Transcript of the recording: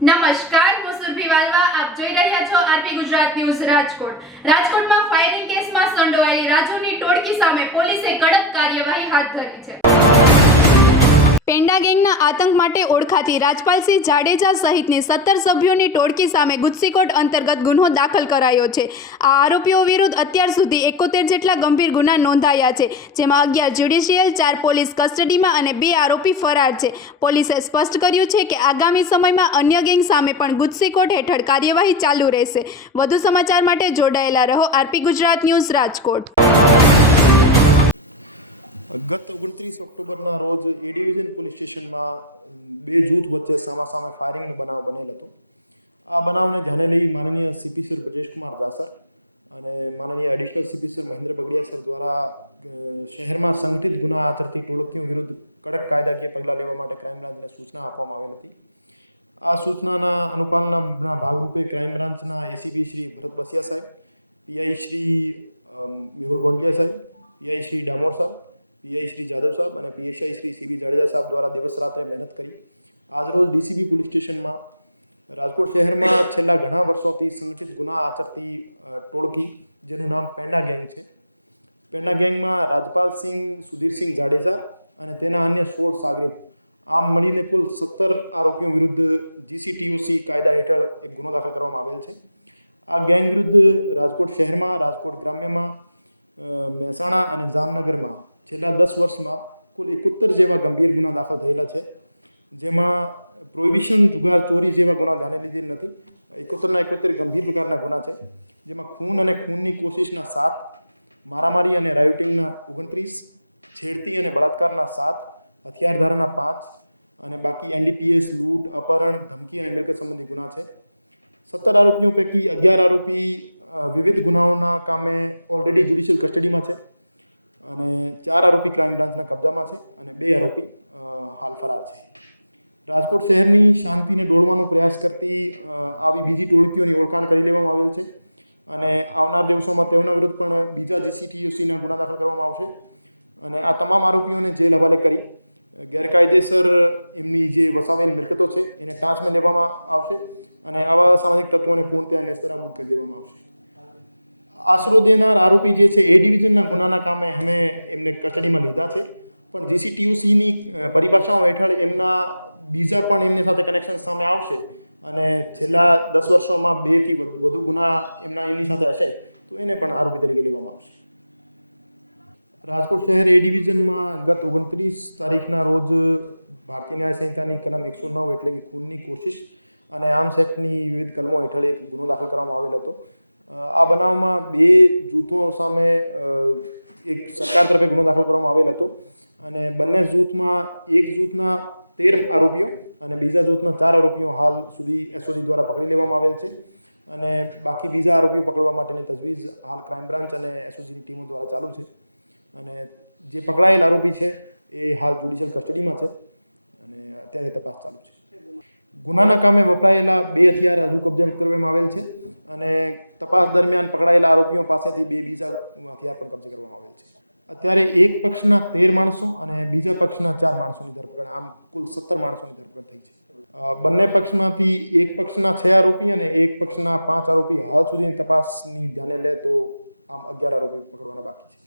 નમસ્કાર, હું સુરભી વાલવા. આપ જોઈ રહ્યા છો આરપી ગુજરાત ન્યૂઝ રાજકોટ. રાજકોટમાં ફાયરિંગ કેસમાં સંડોવાયેલી રાજુની ટોળકી સામે પોલીસે કડક કાર્યવાહી હાથ ધરી છે. પેંડા ગેંગના આતંક માટે ઓળખાતી રાજપાલસિંહ જાડેજા સહિતની 17 સભ્યોની ટોળકી સામે ગુજસીકોટ અંતર્ગત ગુનો દાખલ કરાયો છે. આ આરોપીઓ વિરુદ્ધ અત્યાર સુધી 71 જેટલા ગંભીર ગુના નોંધાયા છે, જેમાં 11 જ્યુડિશિયલ, 4 પોલીસ કસ્ટડીમાં અને 2 આરોપી ફરાર છે. પોલીસે સ્પષ્ટ કર્યું છે કે આગામી સમયમાં અન્ય ગેંગ સામે પણ ગુજસીકોટ હેઠળ કાર્યવાહી ચાલુ રહેશે. વધુ સમાચાર માટે જોડાયેલા રહો આરપી ગુજરાત ન્યૂઝ રાજકોટ. ગત 29 ઓક્ટોબરના રોજ એ ડિવિઝન પોલીસ સ્ટેશનમાં 2 જૂથ વચ્ચે સામાસામે ફાયરિંગનો બનાવ બનેલ હતો. આ બનાવને ધ્યાને લઈ માનનીય સીપી સર બ્રજેશકુમાર દાસર અને માનનીય additional CP sir Mahendra Bagdiya sir દ્વારા શહેરમાં સંગઠિત ગુના આચરતી ટોળકીઓ વિરુદ્ધ કડક કાયદાકીય પગલાં લેવા માટે ક્રાઇમ બ્રાન્ચને સૂચના આપવામાં આવેલ હતી. આ સૂચનાના અનુપાલનના ભાગરૂપે ક્રાઇમ બ્રાન્ચના એસીપી શ્રી ભરત બસિયા સાહેબ, પીઆઈ શ્રી મેહુલ ગોંડલિયા સાહેબ, પીઆઈ શ્રી ડામોર સાહેબ, પીઆઈ શ્રી જાદવ સાહેબ અને પીએસઆઈ શ્રી સીબી જાડેજા સાહેબ દ્વારા દિવસ રાત્રે મહેનત કરી આજરોજ ડીસીબી પોલીસ સ્ટેશનમાં રાજકોટ શહેરમાં છેલ્લા ઘણા વર્ષોથી સંગઠિત ગુના આચરતી ટોળકી જેનું નામ પેંડા ગેંગ છે. પેંડા ગેંગમાં રાજપાલસિંહ સુધીરસિંહ જાડેજા અને તેના અન્ય 16 સાગરીત આમ મળીને કુલ 17 આરોપીઓ વિરુદ્ધ જીસીટીઓસી કાયદા હેઠળ એક ગુનો દાખલ કરવામાં આવેલ છે. આ ગેંગ વિરુદ્ધ રાજકોટ શહેરમાં, રાજકોટ ગ્રામ્યમાં, મહેસાણા અને જામનગરમાં છેલ્લા 10 વર્ષમાં કુલ 71 જેવા ગંભીર ગુના દાખલ થયેલા છે, જેમાં પ્રોહિબિશન, જુગાર, ચોરી જેવા ગુના ધ્યાને લીધેલ નથી. 71 ગંભીર પ્રકારના ગુના છે, જેમાં ખૂન અને ખૂનની કોશિશના 7, મારામારી અને રાયોટિંગના 29, છેડતી અને બળાત્કારના 7, હથિયાર ધારાના 5 અને બાકી એનડીપીએસ, લૂંટ, અપહરણ, ધમકી અને મિલકત સંબંધી ગુના છે. 17 આરોપીઓ પૈકી 11 આરોપી વિવિધ ગુનાઓના કામે ઓલરેડી જ્યુડિશિયલ કસ્ટડીમાં છે અને 4 આરોપી ક્રાઇમ બ્રાન્ચના કબજામાં છે અને 2 આરોપી હાલ ફરાર છે. રાજકોટ શહેરની શાંતિને ડોળવાનો પ્રયાસ કરતી આવી બીજી ટોળકીઓની ઓળખાણ કરી લેવામાં આવેલ છે અને આવનાર દિવસોમાં તેઓના વિરુદ્ધ પણ બીજા જીસીટીઓસીના ગુના દાખલ કરવામાં આવશે અને આ તમામ આરોપીઓને જેલ હવાલે કરી ગેરકાયદેસર એમની જે વસાવેલ મિલકતો છે એને ટાંચમાં લેવામાં આવશે અને આવા સામાજિક તત્વોને પૂર્ણતયા નેસ્તનાબૂદ કરી દેવામાં આવશે. આશરો દેનાર આરોપી જે છે એ ડિવિઝનના ગુનાના કામે અમે એમને કસ્ટડીમાં લીધા છે, પણ જીસીટીયુસીની પરિભાષાઓ હેઠળ એમના બીજા પણ એમની સાથે કનેક્શન સામે આવશે અને છેલ્લા 10 વર્ષોમાં 2 થી વધુ ગુના એમની સાથે હશે તો એને પણ આરોપી તરીકે લેવામાં આવશે. રાજકોટ શહેર એ ડિવિઝનમાં ગત 29 તારીખના રોજ ભારતીય ન્યાય સંહિતાની કલમ 109 એટલે કે ખૂનની કોશિશ અને આર્મ્સ એક્ટની વિવિધ કલમો હેઠળ એક ગુનો દાખલ કરવામાં આવેલ હતો. આ બનાવમાં 2 જૂથો સામે એક સરકાર તરફે ગુનો દાખલ કરવામાં આવેલ હતો અને બંને જૂથમાં એક જૂથના 13 આરોપીઓ અને બીજા જૂથના 4 આરોપીઓ હાલ સુધી એસઓજી દ્વારા પકડી લેવામાં આવેલ છે અને બાકી બીજા આરોપીઓ પકડવા માટેની તજવીજ હાલ ક્રાઇમ બ્રાન્ચ અને એસઓજીની ટીમો દ્વારા ચાલુ છે અને જે પકડાયેલ આરોપી છે એ હાલ જ્યુડિશિયલ કસ્ટડીમાં છે અને અત્યારે તપાસ ચાલુ છે. ગુનાના કામે વપરાયેલા 2 હથિયાર હજુ કબજે કરવામાં આવેલ છે અને તપાસ દરમિયાન પકડાયેલા આરોપીઓ પાસેથી 2 બીજા હથિયાર પણ કબજે કરવામાં આવેલ છે. અત્યારે એક પક્ષના 13 માણસો અને બીજા પક્ષના 4 માણસોની ધરપકડ, આમ કુલ 17 માણસોની ધરપકડ થઈ છે. બંને પક્ષમાંથી એક પક્ષના 6 આરોપી અને એક પક્ષના 5 આરોપી હાલ સુધીની તપાસની ધ્યાને લે તો આમ 11 આરોપી પકડવાના બાકી છે.